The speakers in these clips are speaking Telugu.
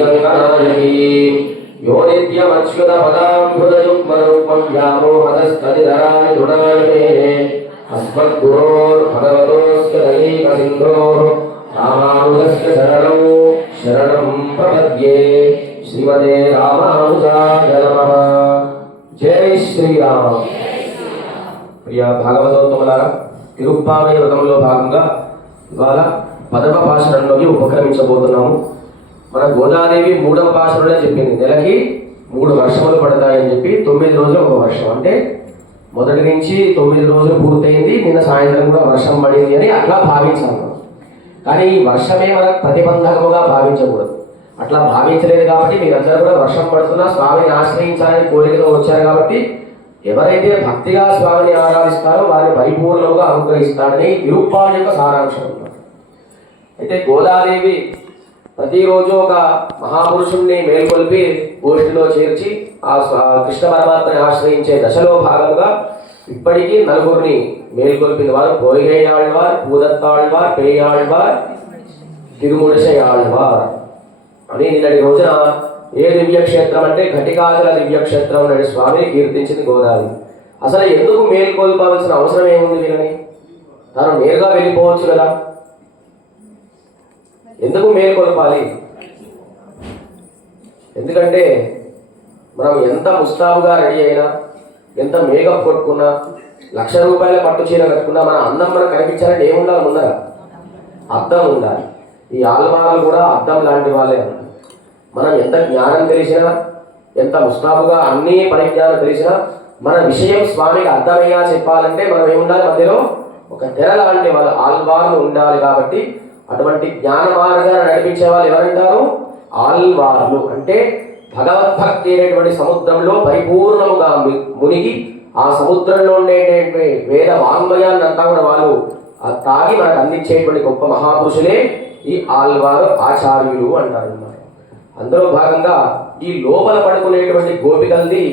శ్రీరంగనాయకీ यो नित्यमच्युतपदाम्बुजयुग्मरूपं व्यामोहतस्तदितराणि तृणायते अस्मद्गुरोर्भगवतोऽस्य दयैकसिन्धोः रामानुजस्य शरणं प्रपद्ये श्रीमते रामानुजाय नमः। जय श्रीराम। ప్రియ భాగవతోత్తములారా, తిరుప్పావై వ్రతంలో భాగంగా ఇవాళ 10వ పాశురంలోకి ఉపక్రమించబోతున్నాము. మన గోదాదేవి 3వ పాశురంలో చెప్పింది నెలకి 3 వర్షములు పడతాయని చెప్పి 9 రోజులు ఒక వర్షం, అంటే మొదటి నుంచి 9 రోజులు పూర్తయింది, నిన్న సాయంత్రం కూడా వర్షం పడింది అని అట్లా భావించాము. కానీ ఈ వర్షమే మనకు ప్రతిబంధకముగా భావించకూడదు. అట్లా భావించలేదు కాబట్టి మీరందరూ కూడా వర్షం పడుతున్నా స్వామిని ఆశ్రయించాలని కోరికతో వచ్చారు కాబట్టి ఎవరైతే భక్తిగా స్వామిని ఆరాధిస్తారో వారిని పరిపూర్ణంగా అనుగ్రహిస్తాడని తిరుప్పావళి యొక్క సారాంశం అన్నమాట. అయితే గోదాదేవి ప్రతిరోజు ఒక మహాపురుషుణ్ణి మేల్కొల్పి గోష్ఠిలో చేర్చి ఆ కృష్ణ పరమాత్మని ఆశ్రయించే దశలో భాగంగా ఇప్పటికీ 4 మేల్కొల్పిన వారు పొయ్యాళ్వార్, పూదత్తాళ్వార్, పేయాళ్వార్, తిరుముడిసయాళ్వార్ అని నిన్నటి రోజున ఏ దివ్యక్షేత్రం అంటే ఘటికాచల దివ్యక్షేత్రం నడి స్వామిని కీర్తించింది గోదావరి. అసలు ఎందుకు మేల్కొల్పాల్సిన అవసరం ఏముంది వీళ్ళని? తాను నేరుగా వెళ్ళిపోవచ్చు కదా, ఎందుకు మేల్కొల్పాలి? ఎందుకంటే మనం ఎంత ముస్తాబుగా రెడీ అయినా, ఎంత మేకప్ కొట్టుకున్నా, 1,00,000 రూపాయల పట్టు చీర కట్టుకున్నా మన అందం మనకు కనిపించాలంటే ఏముండాలి? ముందర అద్దం ఉండాలి. ఈ ఆల్మారాలు కూడా అద్దం లాంటి వాళ్ళే. మనం ఎంత జ్ఞానం తెలిసినా, ఎంత ముస్తాబుగా అన్ని పరిజ్ఞానం తెలిసినా మన విషయం స్వామికి అర్థమయ్యా చెప్పాలంటే మనం ఏముండాలి? మధ్యలో ఒక తెర లాంటి వాళ్ళు ఆల్వార్లు ఉండాలి. కాబట్టి అటువంటి జ్ఞాన మార్గాన్ని నడిపించే వాళ్ళు ఎవరంటారు? ఆల్వార్లు. అంటే భగవద్భక్తి అనేటువంటి సముద్రంలో పరిపూర్ణముగా మునిగి ఆ సముద్రంలో ఉండేటువంటి వేద వాంగ్మయాన్ని అంతా కూడా వాళ్ళు తాగి మనకు అందించేటువంటి గొప్ప మహాపురుషులే ఈ ఆల్వారు ఆచార్యులు అంటారు అన్నమాట. అందులో భాగంగా ఈ లోపల పడుకునేటువంటి గోపికల్ది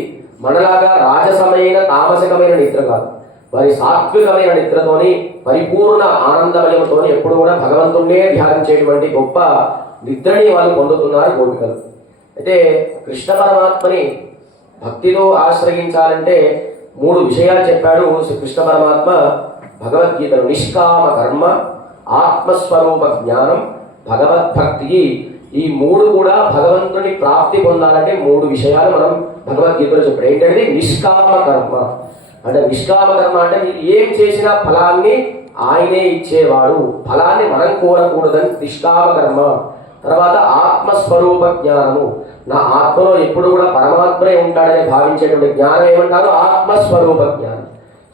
మనలాగా రాజసమైన తామసికమైన నిద్ర కాదు, వారి సాత్వికమైన నిద్రతోని పరిపూర్ణ ఆనందమయంతో ఎప్పుడు కూడా భగవంతుణ్ణే ధ్యానించేటువంటి గొప్ప నిద్రని వాళ్ళు పొందుతున్నారు గోపికలు. అయితే కృష్ణ పరమాత్మని భక్తితో ఆశ్రయించాలంటే 3 విషయాలు చెప్పాడు కృష్ణ పరమాత్మ భగవద్గీతను. నిష్కామ కర్మ, ఆత్మస్వరూప జ్ఞానం, భగవద్భక్తి. ఈ 3 కూడా భగవంతుని ప్రాప్తి పొందాలంటే 3 విషయాలు మనం భగవద్గీతలో చెప్పాడు. ఏంటంటే నిష్కామ కర్మ. అంటే నిష్కామ కర్మ అంటే మీరు ఏం చేసినా ఫలాన్ని ఆయనే ఇచ్చేవాడు, ఫలాన్ని మనం కోరకూడదని నిష్కామ కర్మ. తర్వాత ఆత్మస్వరూప జ్ఞానము, నా ఆత్మలో ఎప్పుడు కూడా పరమాత్మే ఉంటాడని భావించేటువంటి జ్ఞానం ఏమంటారు? ఆత్మస్వరూప జ్ఞానం.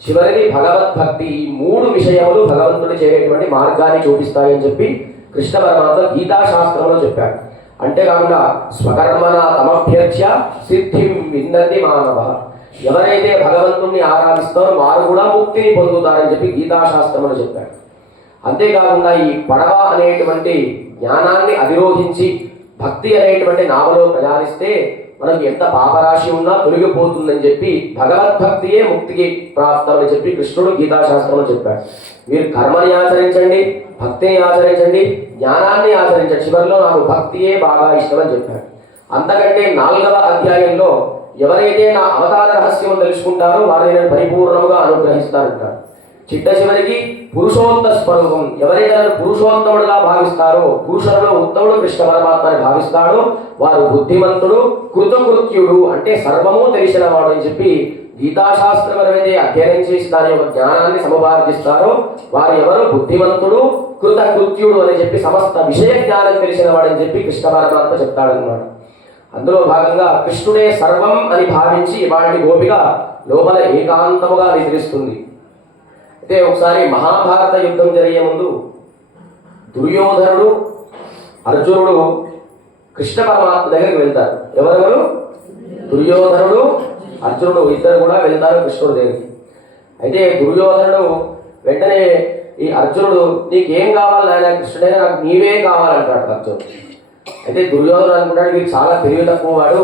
చివరిది భగవద్భక్తి. ఈ 3 విషయములు భగవంతుడు చేరేటువంటి మార్గాన్ని చూపిస్తాయని చెప్పి కృష్ణ పరమాత్మ గీతాశాస్త్రంలో చెప్పాడు. అంతేకాకుండా స్వకర్మణ తమభ్యర్చ్య సిద్ధిం విందతి మానవ. ఎవరైతే భగవంతుణ్ణి ఆరాధిస్తారో వారు కూడా ముక్తిని పొందుతారని చెప్పి గీతాశాస్త్రంలో చెప్పాడు. అంతేకాకుండా ఈ పడవ అనేటువంటి జ్ఞానాన్ని అధిరోహించి భక్తి అనేటువంటి నావలో ప్రయాణిస్తే మనకు ఎంత పాపరాశి ఉన్నా తొలగిపోతుందని చెప్పి భగవద్భక్తియే ముక్తికి ప్రాప్తం అని చెప్పి కృష్ణుడు గీతాశాస్త్రంలో చెప్పాడు. మీరు కర్మని ఆచరించండి, భక్తిని ఆచరించండి, జ్ఞానాన్ని ఆచరించండి, చివరిలో నాకు భక్తియే బాగా ఇష్టం అని చెప్పాడు. అంతకంటే 4వ అధ్యాయంలో ఎవరైతే నా అవతార రహస్యం తెలుసుకుంటారో వారిని నేను పరిపూర్ణంగా అనుగ్రహిస్తానంటాడు. చిట్ట చివరికి పురుషోత్త స్వరూపం. ఎవరైతే పురుషోత్తముడుగా భావిస్తారో, పురుషులలో ఉత్తముడు కృష్ణ పరమాత్మని భావిస్తాడో వారు బుద్ధిమంతుడు, కృతకృత్యుడు, అంటే సర్వము తెలిసినవాడు అని చెప్పి గీతాశాస్త్రం ఎవరైతే అధ్యయనం చేసి దాని యొక్క జ్ఞానాన్ని సముపార్జిస్తారో వారు ఎవరు? బుద్ధిమంతుడు, కృతకృత్యుడు అని చెప్పి సమస్త విషయ జ్ఞానం తెలిసినవాడు అని చెప్పి కృష్ణ పరమాత్మ చెప్తాడన్నమాట. అందులో భాగంగా కృష్ణుడే సర్వం అని భావించి వాడి గోపిక లోపల ఏకాంతముగా నిద్రిస్తుంది. అయితే ఒకసారి మహాభారత యుద్ధం జరిగే ముందు దుర్యోధనుడు, అర్జునుడు కృష్ణ పరమాత్మ దగ్గరికి వెళ్తారు. ఎవరెవరు? దుర్యోధనుడు, అర్జునుడు ఇద్దరు కూడా వెళ్తారు కృష్ణుడి దగ్గరికి. అయితే దుర్యోధనుడు వెంటనే ఈ అర్జునుడు నీకేం కావాలి నాయన? కృష్ణుడైనా నాకు నీవే కావాలంటాడు అర్జునుడు. అయితే దుర్యోధనుడు అనుకుంటాడు వీరు చాలా తెలివి తక్కువ వాడు,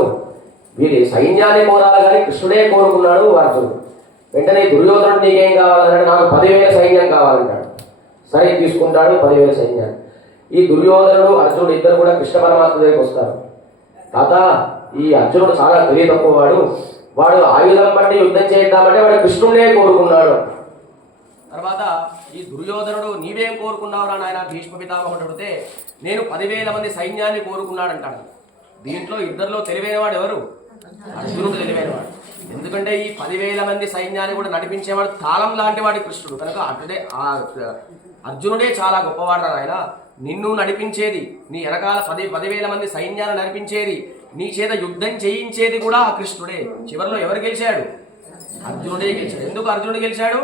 వీరి సైన్యాన్ని కోరాలి కానీ కృష్ణుడే కోరుకున్నాడు అర్జునుడు. వెంటనే దుర్యోధనుడు నీకేం కావాలంటే నాకు 10,000 సైన్యం కావాలంటాడు. సరే తీసుకుంటాడు 10,000 సైన్యాన్ని. ఈ దుర్యోధనుడు, అర్జునుడు ఇద్దరు కూడా కృష్ణ పరమాత్మ దగ్గరికి వస్తారు. తాత ఈ అర్జునుడు చాలా తెలియ తక్కువవాడు, వాడు ఆయుధం పట్టి యుద్ధం చేద్దామంటే వాడు కృష్ణుడే కోరుకున్నాడు. తర్వాత ఈ దుర్యోధనుడు నీవేం కోరుకున్నావురా నాయన భీష్మ పితామహుడు అడిగితే నేను 10,000 మంది సైన్యాన్ని కోరుకున్నాడంటాడు. దీంట్లో ఇద్దరిలో తెలివైనవాడు ఎవరు? అర్జునుడు తెలివైనవాడు. ఎందుకంటే ఈ 10,000 మంది సైన్యాన్ని కూడా నడిపించేవాడు తాళం లాంటి వాడి కృష్ణుడు కనుక అర్జునుడే చాలా గొప్పవాడు ఆయన. నిన్ను నడిపించేది, నీ వెనకాల 10,000 మంది సైన్యాన్ని నడిపించేది, నీ చేత యుద్ధం చేయించేది కూడా ఆ కృష్ణుడే. చివరిలో ఎవరు గెలిచాడు? అర్జునుడే గెలిచాడు. ఎందుకు అర్జునుడు గెలిచాడు?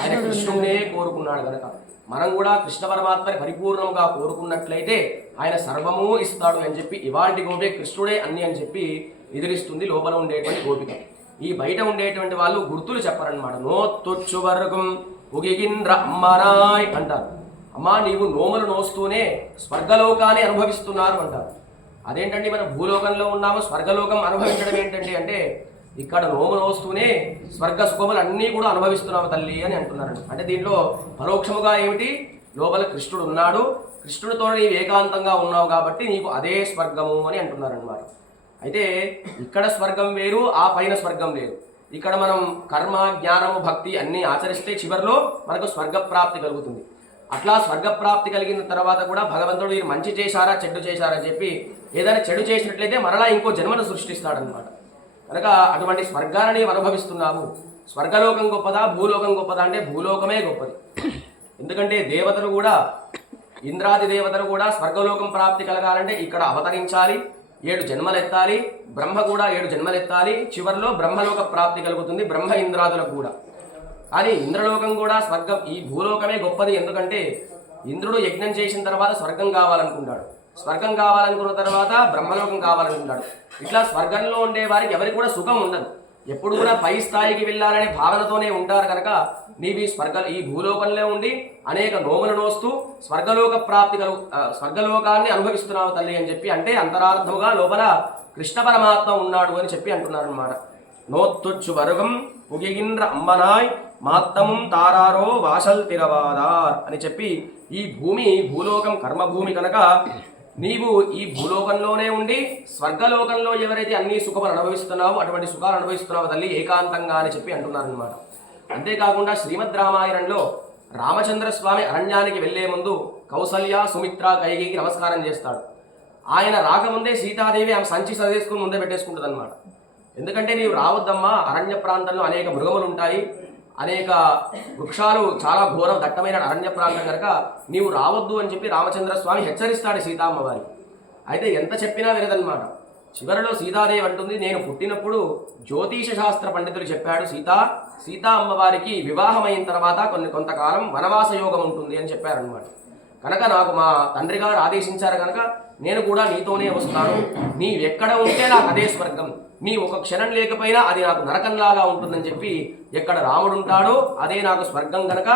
ఆయన కృష్ణుడే కోరుకున్నాడు కనుక మనం కూడా కృష్ణ పరమాత్మని పరిపూర్ణంగా కోరుకున్నట్లయితే ఆయన సర్వము ఇస్తాడు అని చెప్పి ఇవాల్టి గోపిక కృష్ణుడే అన్ని అని చెప్పి ఎదిరిస్తుంది లోపల ఉండేటువంటి గోపిక. ఈ బయట ఉండేటువంటి వాళ్ళు గుర్తులు చెప్పరన్నమాట. నోత్తొచ్చు వర్గం ఉగిగిన్ర అమ్మనాయ్ అంటారు. అమ్మా నీవు నోములు నోస్తూనే స్వర్గలోకాన్ని అనుభవిస్తున్నారు అంటారు. అదేంటండి మనం భూలోకంలో ఉన్నాము, స్వర్గలోకం అనుభవించడం ఏంటండి అంటే ఇక్కడ నోములు వస్తూనే స్వర్గ సుఖములు అన్నీ కూడా అనుభవిస్తున్నాము తల్లి అని అంటున్నారండి. అంటే దీంట్లో పరోక్షముగా ఏమిటి? లోపల కృష్ణుడు ఉన్నాడు, కృష్ణుడితో నీవు ఏకాంతంగా ఉన్నావు కాబట్టి నీకు అదే స్వర్గము అని అంటున్నారన్నమాట. అయితే ఇక్కడ స్వర్గం వేరు, ఆ పైన స్వర్గం వేరు. ఇక్కడ మనం కర్మ జ్ఞానము భక్తి అన్నీ ఆచరిస్తే చివరిలో మనకు స్వర్గప్రాప్తి కలుగుతుంది. అట్లా స్వర్గప్రాప్తి కలిగిన తర్వాత కూడా భగవంతుడు మీరు మంచి చేశారా చెడు చేశారా అని చెప్పి ఏదైనా చెడు చేసినట్లయితే మరలా ఇంకో జన్మను సృష్టిస్తాడనమాట. కనుక అటువంటి స్వర్గాన్ని అనుభవిస్తున్నాము. స్వర్గలోకం గొప్పదా భూలోకం గొప్పదా అంటే భూలోకమే గొప్పది. ఎందుకంటే దేవతలు కూడా, ఇంద్రాది దేవతలు కూడా స్వర్గలోకం ప్రాప్తి కలగాలంటే ఇక్కడ అవతరించాలి, 7 జన్మలెత్తాలి. బ్రహ్మ కూడా 7 జన్మలెత్తాలి. చివరిలో బ్రహ్మలోక ప్రాప్తి కలుగుతుంది బ్రహ్మ ఇంద్రాదులకు కూడా. కానీ ఇంద్రలోకం కూడా స్వర్గం, ఈ భూలోకమే గొప్పది. ఎందుకంటే ఇంద్రుడు యజ్ఞం చేసిన తర్వాత స్వర్గం కావాలనుకుంటాడు, స్వర్గం కావాలనుకున్న తర్వాత బ్రహ్మలోకం కావాలనుకుంటాడు. ఇట్లా స్వర్గంలో ఉండే వారికి ఎవరికి కూడా సుఖం ఉండదు, ఎప్పుడు కూడా పై స్థాయికి వెళ్ళాలనే భావనతోనే ఉంటారు. కనుక నీవి ఈ భూలోకంలో ఉండి అనేక నోములు నోస్తూ స్వర్గలోక ప్రాప్తి స్వర్గలోకాన్ని అనుభవిస్తున్నావు తల్లి అని చెప్పి అంటే అంతరార్థముగా లోపల కృష్ణ పరమాత్మ ఉన్నాడు అని చెప్పి అంటున్నారు అన్నమాట. నోత్తొచ్చు వరుగం ఉగిగిన్ర అమ్మనాయ్ మాత్తము తారారో వాసల్ తిరవాదార్ అని చెప్పి ఈ భూమి భూలోకం కర్మభూమి కనుక నీవు ఈ భూలోకంలోనే ఉండి స్వర్గలోకంలో ఎవరైతే అన్ని సుఖములు అనుభవిస్తున్నావో అటువంటి సుఖాలు అనుభవిస్తున్నావో తల్లి ఏకాంతంగా అని చెప్పి అంటున్నారనమాట. అంతేకాకుండా శ్రీమద్ రామాయణంలో రామచంద్ర స్వామి అరణ్యానికి వెళ్లే ముందు కౌసల్య సుమిత్ర కైకేయికి నమస్కారం చేస్తాడు. ఆయన రాకముందే సీతాదేవి ఆమె సంచి సదేసుకుని ముందే పెట్టేసుకుంటుంది అనమాట. ఎందుకంటే నీవు రావద్దమ్మా, అరణ్య ప్రాంతంలో అనేక మృగములు ఉంటాయి, అనేక వృక్షాలు, చాలా ఘోర దట్టమైన అరణ్య ప్రాంతం కనుక నీవు రావద్దు అని చెప్పి రామచంద్ర స్వామి హెచ్చరిస్తాడు సీతామ్మవారి. అయితే ఎంత చెప్పినా వినదన్నమాట. చివరిలో సీతాదేవి అంటుంది, నేను పుట్టినప్పుడు జ్యోతిష శాస్త్ర పండితులు చెప్పాడు సీతా అమ్మవారికి వివాహం అయిన తర్వాత కొంతకాలం వనవాస యోగం ఉంటుంది అని చెప్పారనమాట. కనుక నాకు మా తండ్రి గారు ఆదేశించారు కనుక నేను కూడా నీతోనే వస్తాను, నీవెక్కడ ఉంటే నాకు అదే స్వర్గం, నీ ఒక క్షణం లేకపోయినా అది నాకు నరకంలాగా ఉంటుందని చెప్పి ఎక్కడ రాముడు ఉంటాడో అదే నాకు స్వర్గం కనుక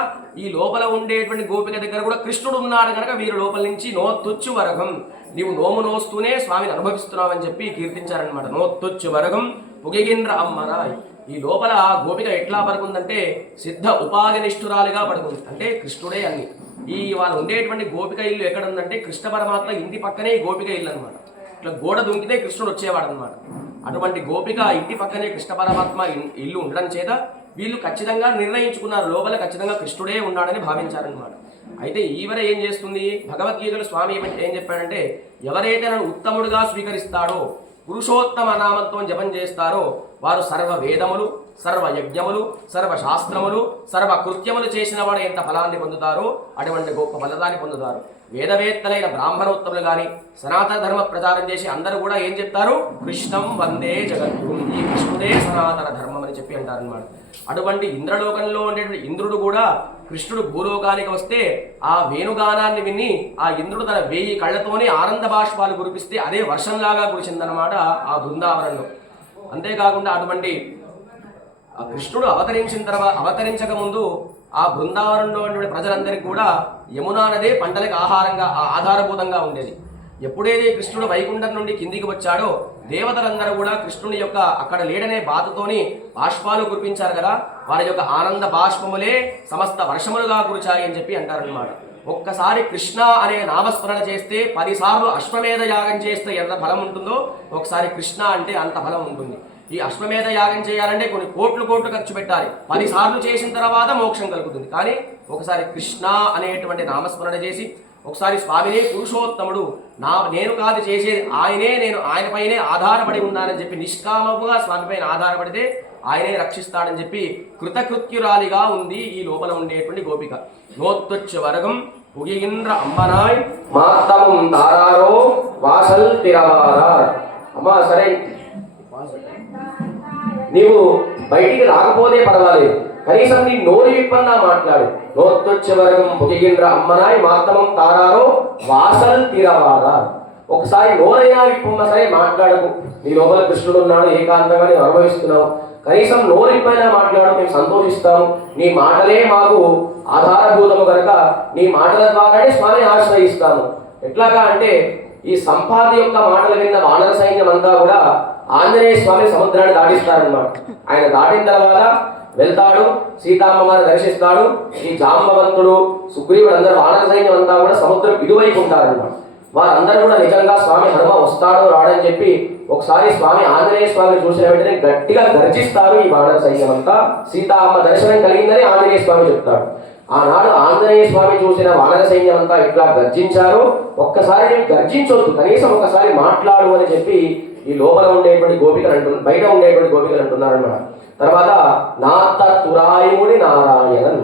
ఈ లోపల ఉండేటువంటి గోపిక దగ్గర కూడా కృష్ణుడు ఉన్నాడు కనుక వీరు లోపల నుంచి నోత్తొచ్చు వరగం, నీవు నోము నోస్తూనే స్వామిని అనుభవిస్తున్నావని చెప్పి కీర్తించారనమాట. నోత్తొచ్చు వరగం పుగిగింద్ర అమ్మనాయ్. ఈ లోపల గోపిక ఎట్లా పడుకుందంటే సిద్ధ ఉపాధి నిష్ఠురాలుగా పడుకుంది. అంటే కృష్ణుడే అన్ని. ఈ వాళ్ళు ఉండేటువంటి గోపిక ఇల్లు ఎక్కడ ఉందంటే కృష్ణ పరమాత్మ ఇంటి పక్కనే గోపిక ఇల్లు అనమాట. ఇట్లా గోడ దుంకితే కృష్ణుడు వచ్చేవాడు అనమాట. అటువంటి గోపిక ఇంటి పక్కనే కృష్ణ పరమాత్మ ఇల్లు ఉండడం చేత వీళ్ళు ఖచ్చితంగా నిర్ణయించుకున్నారు లోపల ఖచ్చితంగా కృష్ణుడే ఉన్నాడని భావించారనమాట. అయితే ఈవర ఏం చేస్తుంది, భగవద్గీతలో స్వామి ఏం చెప్పాడంటే ఎవరైతే నన్ను ఉత్తముడుగా స్వీకరిస్తాడో పురుషోత్తమ నామంతో జపం చేస్తారో వారు సర్వ వేదములు, సర్వ యజ్ఞములు, సర్వ శాస్త్రములు, సర్వ కృత్యములు చేసిన వాడు ఎంత ఫలాన్ని పొందుతారో అటువంటి గొప్ప ఫలదాన్ని పొందుతారు. వేదవేత్తలైన బ్రాహ్మణోత్తములు కానీ సనాతన ధర్మ ప్రచారం చేసి అందరూ కూడా ఏం చెప్తారు, కృష్ణం వందే జగద్గురు, ఈ కృష్ణుడే సనాతన ధర్మం అని చెప్పి అంటారన్నమాట. అటువంటి ఇంద్రలోకంలో ఉండేటువంటి ఇంద్రుడు కూడా కృష్ణుడు భూలోకానికి వస్తే ఆ వేణుగానాన్ని విని ఆ ఇంద్రుడు తన 1000 కళ్ళతోనే ఆనంద బాష్పాలు కురిపిస్తే అదే వర్షంలాగా కురిచిందనమాట ఆ బృందావనంలో. అంతేకాకుండా అటువంటి కృష్ణుడు అవతరించక ముందు ఆ బృందావనంలో ఉండే ప్రజలందరికీ కూడా యమునా నదే పంటలకు ఆధారభూతంగా ఉండేది. ఎప్పుడైతే కృష్ణుడు వైకుంఠం నుండి కిందికి వచ్చాడో దేవతలందరూ కూడా కృష్ణుని యొక్క అక్కడ లేడనే బాధతోని బాష్పాలు కురిపించారు కదా, వారి యొక్క ఆనంద బాష్పములే సమస్త వర్షములుగా కురిచాయి అని చెప్పి అంటారనమాట. ఒక్కసారి కృష్ణ అనే నామస్మరణ చేస్తే 10 సార్లు అశ్వమేధ యాగం చేస్తే ఎంత ఫలం ఉంటుందో ఒకసారి కృష్ణ అంటే అంత ఫలం ఉంటుంది. ఈ అశ్వమేధ యాగం చేయాలంటే కొన్ని కోట్లు ఖర్చు పెట్టాలి. 10 సార్లు చేసిన తర్వాత మోక్షం కలుగుతుంది. కానీ ఒకసారి కృష్ణ అనేటువంటి నామస్మరణ చేసి ఒకసారి స్వామినే పురుషోత్తముడు, నేను కాదు చేసేది ఆయనే, నేను ఆయనపైనే ఆధారపడి ఉన్నానని చెప్పి నిష్కామముగా స్వామిపైన ఆధారపడితే ఆయనే రక్షిస్తాడని చెప్పి కృతకృత్యురాలిగా ఉంది ఈ లోపల ఉండేటువంటి గోపిక. నోత్తొచ్చు వరగం పుగిగింద్ర అమ్మనాయ్ మాత్తవం తారారో వాసల్ తిరవారార్. అమ్మా సరే, నీవు బయటికి రాకపోతే పర్వాలేదు, కనీసం నీ నోరు విప్పన్నా మాట్లాడు. నోత్తొచ్చ వరగం పుగిగింద్ర అమ్మనాయ్ మాత్తవం తారారో వాసల్ తిరవారార్. ఒకసారి నోరైనా విప్పన్నా సరే మాట్లాడకు. నీ లోపల కృష్ణుడు ఉన్నాడు, ఏకాంతంగా నేను అనుభవిస్తున్నావు, కనీసం నోరిప్పైనా మాట్లాడు, మేము సంతోషిస్తాము. నీ మాటలే మాకు ఆధారభూతము కనుక నీ మాటల ద్వారానే స్వామిని ఆశ్రయిస్తాము. ఎట్లాగా అంటే ఈ సంపాది యొక్క మాటలు విన్న వానర సైన్యం అంతా కూడా ఆంజనేయ స్వామి సముద్రాన్ని దాటిస్తారనమాట. ఆయన దాటిన తర్వాత వెళ్తాడు, సీతామ్మవారిని దర్శిస్తాడు. ఈ జాంబవంతుడు సుగ్రీవుడు అందరూ వానర సైన్యం అంతా కూడా సముద్రం ఇటువైపు ఉంటారనమాట. వారందరూ కూడా నిజంగా స్వామి హనుమ వస్తాడో రాడని చెప్పి ఒకసారి స్వామి ఆంజనేయ స్వామిని చూసిన వెంటనే గట్టిగా గర్జిస్తారు ఈ వానర సైన్యం అంతా. సీతా అమ్మ దర్శనం కలిగిందని ఆంజనేయ స్వామి చెప్తాడు. ఆనాడు ఆంజనేయ స్వామి చూసిన వానర సైన్యం అంతా ఇట్లా గర్జించారు. ఒక్కసారి నేను గర్జించొద్దు, కనీసం ఒకసారి మాట్లాడు అని చెప్పి ఈ లోపల ఉండేటువంటి గోపికలు బయట ఉండేటువంటి గోపికలు అంటున్నారన్నమాట. తర్వాత నాత తురాయుముడి నారాయణన్,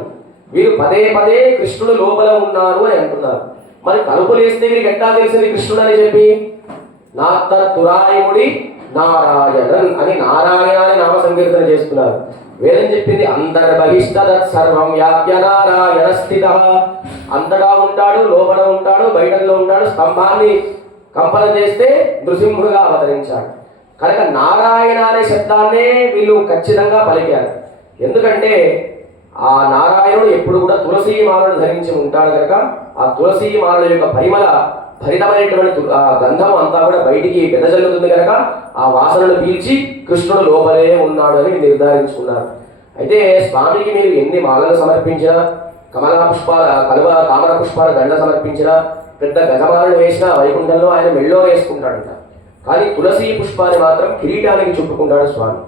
వీరు పదే కృష్ణుడు లోపల ఉన్నారు అని అంటున్నారు. మరి తలుపులు వేస్తే వీరికి ఎట్టా తెలిసింది కృష్ణుడు అని చెప్పి? నాత తురాయుముడి నారాయణన్ అని నారాయణ అని నామ సంకీర్తన చేస్తున్నారు. వేదం చెప్పింది అంతర్బహిష్ట సర్వం వ్యాప్య నారాయణ స్థిత. అంతగా ఉంటాడు, లోపల ఉంటాడు, బయటలో ఉంటాడు. స్తంభాన్ని కంపన చేస్తే నృసింహుడుగా అవతరించాడు. కనుక నారాయణ అనే శబ్దాన్నే వీళ్ళు ఖచ్చితంగా పలికారు. ఎందుకంటే ఆ నారాయణుడు ఎప్పుడు కూడా తులసి మాలను ధరించి ఉంటాడు కనుక ఆ తులసి మాల యొక్క పరిమళ భరితమైనటువంటి గంధం అంతా కూడా బయటికి వెదజల్లుతుంది కనుక ఆ వాసనను పీల్చి కృష్ణుడు లోపలే ఉన్నాడు అని నిర్ధారించుకున్నారు. అయితే స్వామికి మీరు ఎన్ని మాలలు సమర్పించినా, తామర పుష్పాల దండ సమర్పించినా, పెద్ద గజమాలను వేసినా వైకుంఠంలో ఆయన మెళ్ళో వేసుకుంటాడంట. కానీ తులసి పుష్పాన్ని మాత్రం కిరీటానికి చుట్టుకుంటాడు స్వామి.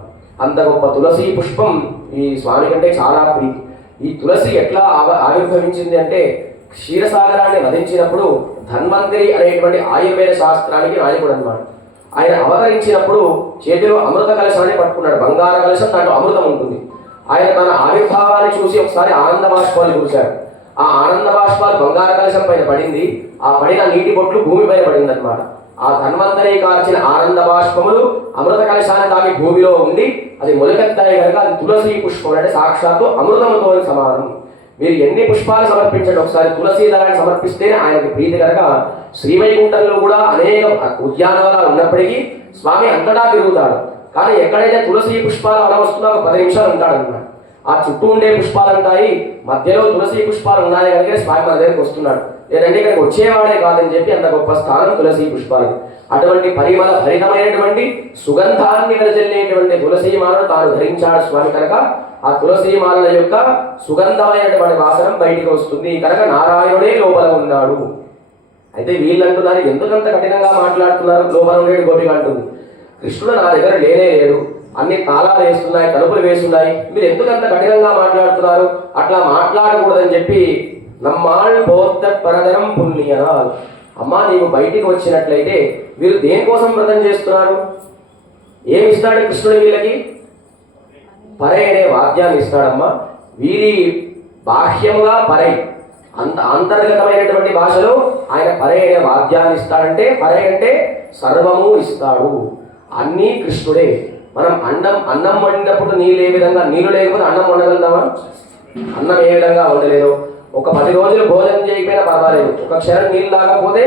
అంత గొప్ప తులసి పుష్పం ఈ స్వామి కంటే చాలా ప్రీతి. ఈ తులసి ఎట్లా ఆవిర్భవించింది అంటే క్షీరసాగరాన్ని వధించినప్పుడు ధన్వంతరి అనేటువంటి ఆయుర్వేద శాస్త్రానికి నాయకుడు అన్నమాట. ఆయన అవతరించినప్పుడు చేతిలో అమృత కలశాన్ని పట్టుకున్నాడు. బంగార కలశం, దాంట్లో అమృతం ఉంటుంది. ఆయన తన ఆవిర్భావాన్ని చూసి ఒకసారి ఆనంద బాష్పాలు చూశాడు. ఆ ఆనంద బాష్పాలు బంగార కలశం పైన పడింది. ఆ పడిన నీటి బొట్లు భూమి పైన పడింది అనమాట. ఆ ధన్వంతరి కార్చిన ఆనంద బాష్పములు అమృత కలశాన్ని తాగి భూమిలో ఉండి అది మొలకెత్తాయి కనుక అది తులసి పుష్పం అంటే సాక్షాత్తు అమృతముతో సమానం. మీరు ఎన్ని పుష్పాలు సమర్పించండి, ఒకసారి తులసి దళాన్ని సమర్పిస్తే ఆయనకి ప్రీతి కనుక శ్రీవైకుంఠంలో కూడా అనేక ఉద్యానవనాలు ఉన్నప్పటికీ స్వామి అంతటా తిరుగుతాడు. కానీ ఎక్కడైతే తులసి పుష్పాలు అలా వస్తున్నా ఒక 10 నిమిషాలు ఉంటాడు అన్నమాట. ఆ చుట్టూ ఉండే పుష్పాలు ఉంటాయి, మధ్యలో తులసి పుష్పాలు ఉన్నాయి కనుక స్వామి మన దగ్గరికి వస్తున్నాడు. లేదంటే ఇక్కడికి వచ్చేవాడే కాదని చెప్పి అంత గొప్ప స్థానం తులసి పుష్పాలు. అటువంటి పరిమళ భరితమైనటువంటి సుగంధాన్ని వెదజల్లేటువంటి తులసి మాలను తాను ధరించాడు స్వామి కనుక ఆ తులసి మాలల యొక్క సుగంధమైనటువంటి వాసనం బయటికి వస్తుంది కనుక నారాయణుడే లోపల ఉన్నాడు. అయితే వీళ్ళు అంటున్నారు, ఎందుకంత కఠినంగా మాట్లాడుతున్నారు? లోపల ఉండేది గోపిక అంటుంది, కృష్ణుడు నా దగ్గర లేనే లేడు, అన్ని తాళాలు వేస్తున్నాయి, తలుపులు వేస్తున్నాయి, మీరు ఎందుకంత కఠినంగా మాట్లాడుతున్నారు? అట్లా మాట్లాడకూడదని చెప్పి నమ్మాళ్ బోద్ధ పరదరం పుణ్యనాల్. అమ్మా, నీవు బయటికి వచ్చినట్లయితే వీరు దేనికోసం వ్రతం చేస్తున్నారు? ఏమి ఇస్తాడు కృష్ణుడు వీళ్ళకి? పరై అనే వాద్యాన్ని ఇస్తాడమ్మా. వీరి బాహ్యముగా పరై, అంతర్గతమైనటువంటి భాషలో ఆయన పరై అనే వాద్యాన్ని ఇస్తాడంటే, పరై అంటే సర్వము ఇస్తాడు, అన్నీ కృష్ణుడే. మనం అన్నం వండినప్పుడు నీళ్ళు ఏ విధంగా, నీళ్ళు లేకపోతే అన్నం వండగలుగుతామా? అన్నం ఏ విధంగా వండలేదు. ఒక 10 రోజులు భోజనం చేయకపోయినా పర్వాలేదు, ఒక క్షణం నీళ్ళు తాగకపోతే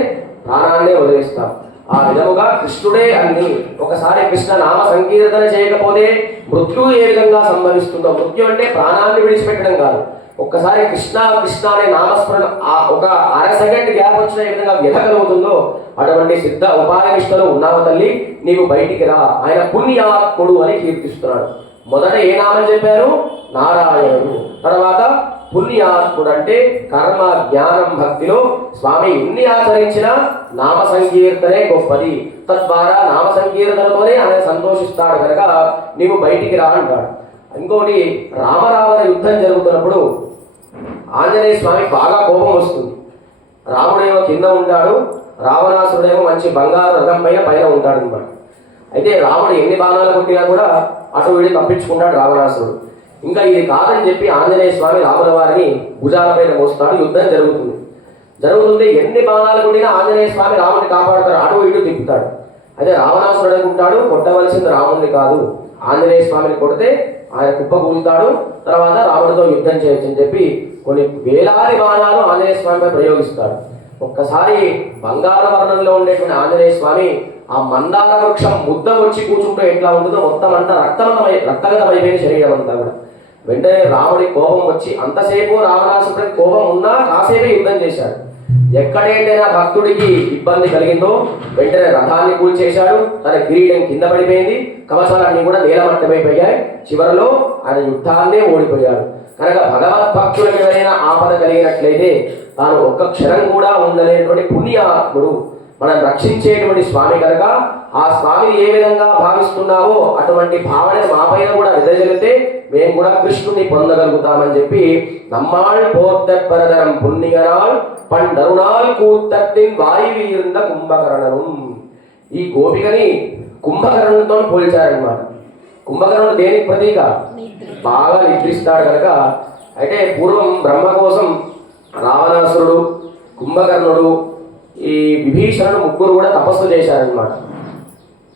ప్రాణాన్నే వదిలేస్తాం. ఆ విధముగా కృష్ణుడే అన్ని. ఒకసారి కృష్ణ నామ సంకీర్తన చేయకపోతే మృత్యువు ఏ విధంగా సంభవిస్తుందో, మృత్యు అంటే ప్రాణాన్ని విడిచిపెట్టడం కాదు, ఒక్కసారి కృష్ణ కృష్ణ అనే నామస్మరణ ఒక 1/2 సెకండ్ గ్యాప్ వచ్చిన ఏ విధంగా వ్యధ కలుగుతుందో అటువంటి సిద్ధ ఉపాయ నిష్టలో ఉన్నావు తల్లి, నీవు బయటికి రా. ఆయన పుణ్యాత్ముడు అని కీర్తిస్తున్నాడు. మొదట ఏ నామం చెప్పారు? నారాయణుడు. తర్వాత పుణ్యాత్ముడు అంటే కర్మ జ్ఞానం భక్తిలో స్వామి ఎన్ని ఆచరించినా నామ సంకీర్తనే గొప్పది, తద్వారా నామ సంకీర్తనతోనే ఆయన సంతోషిస్తాడు కనుక నీవు బయటికి రా అంటాడు. ఇంకోటి, రామరావణ యుద్ధం జరుగుతున్నప్పుడు ఆంజనేయ స్వామి బాగా కోపం వస్తుంది. రాముడేమో కింద ఉంటాడు, రావణాసురుడేమో మంచి బంగారు రథం పైన ఉంటాడు అనమాట. అయితే రాముడు ఎన్ని బాణాలు కొట్టినా కూడా అటు వీడి తప్పించుకుంటాడు రావణాసురుడు. ఇంకా ఇది కాదని చెప్పి ఆంజనేయ స్వామి రాముల వారిని భుజాలపైన మోస్తాడు. యుద్ధం జరుగుతుంది. ఎన్ని బాణాలు కొట్టినా ఆంజనేయ స్వామి రాముడిని కాపాడుతాడు, అటు ఇటు తిప్పుతాడు. అయితే రావణాసురుడు అనుకుంటాడు కొట్టవలసింది రాముడిని కాదు, ఆంజనేయ స్వామిని కొడితే ఆయన కుప్పకూలుతాడు, తర్వాత రాముడితో యుద్ధం చేయొచ్చు అని చెప్పి కొన్ని వేలాది బాణాలు ఆంజనేయ స్వామిపై ప్రయోగిస్తాడు. ఒక్కసారి బంగారు వర్ణంలో ఉండేటువంటి ఆంజనేయ స్వామి ఆ మందార వృక్షం ముద్ద వచ్చి కూర్చుంటే ఎట్లా ఉంటుందో మొత్తం అంతా రక్తగతమైపోయిన శరీరం అంతా కూడా. వెంటనే రాముడి కోపం వచ్చి, అంతసేపు రావణాసురుడికి కోపం ఉన్నా కాసేపే యుద్ధం చేశాడు. ఎక్కడైతేనా భక్తుడికి ఇబ్బంది కలిగిందో వెంటనే రథాన్ని కూల్చేశాడు, తన కిరీటం కింద పడిపోయింది, కవచాలన్నీ కూడా నేలమట్టమైపోయాయి. చివరిలో ఆయన యుద్ధాన్నే ఓడిపోయాడు. కనుక భగవద్భక్తులకు ఎవరైనా ఆపద కలిగినట్లయితే తాను ఒక్క క్షణం కూడా ఉండలేనటువంటి పుణ్యాత్ముడు, మనం రక్షించేటువంటి స్వామి కనుక ఆ స్వామిని ఏ విధంగా భావిస్తున్నావో అటువంటి భావన మా పైన కూడా విదజలితే మేము కూడా కృష్ణుని పొందగలుగుతామని చెప్పి నమ్మాళ్ పోర్తెప్పరదరం పుణ్యనాల్ పండరుణాల్ కూత్తట్టిన్ వాయువీరుంద కుంభకర్ణను. ఈ గోపికని కుంభకర్ణునితో పోల్చారనమాట. కుంభకర్ణుడు దేనికి ప్రతీక? బాగా నిద్రిస్తాడు కనుక. అయితే పూర్వం బ్రహ్మ కోసం రావణాసురుడు, కుంభకర్ణుడు, ఈ విభీషణుడు ముగ్గురు కూడా తపస్సు చేశారనమాట.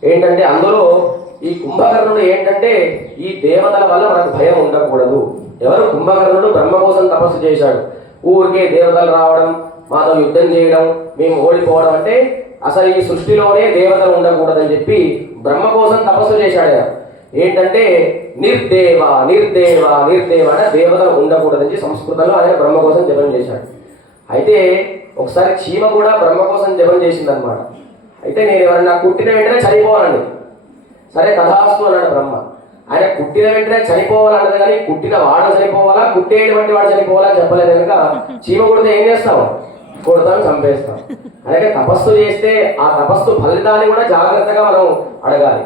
ఏంటంటే అందులో ఈ కుంభకర్ణుడు ఏంటంటే ఈ దేవతల వల్ల మనకు భయం ఉండకూడదు. ఎవరు? కుంభకర్ణుడు బ్రహ్మ కోసం తపస్సు చేశాడు. ఊరికే దేవతలు రావడం, మాతో యుద్ధం చేయడం, మేము ఓడిపోవడం అంటే అసలు ఈ సృష్టిలోనే దేవతలు ఉండకూడదని చెప్పి బ్రహ్మ కోసం తపస్సు చేశాడు. ఏంటంటే నిర్దేవ నిర్దేవ నిర్దేవ అంటే దేవతలు ఉండకూడదని సంస్కృతంలో ఆయన బ్రహ్మ కోసం జపం చేశాడు. అయితే ఒకసారి చీమ కూడా బ్రహ్మ కోసం జపం చేసిందనమాట. అయితే నేను ఎవరైనా కుట్టిన వెంటనే చనిపోవాలండి, సరే తథాస్తు అన్నాడు బ్రహ్మ. ఆయన కుట్టిన వెంటనే చనిపోవాలన్నది కానీ కుట్టిన వాడు చనిపోవాలా, కుట్టేటువంటి వాడు చనిపోవాలా చెప్పలేదు కనుక చీమ కొడితే ఏం చేస్తాం? కొడతాం, చంపేస్తాం. అలాగే తపస్సు చేస్తే ఆ తపస్సు ఫలితాన్ని కూడా జాగ్రత్తగా మనం అడగాలి.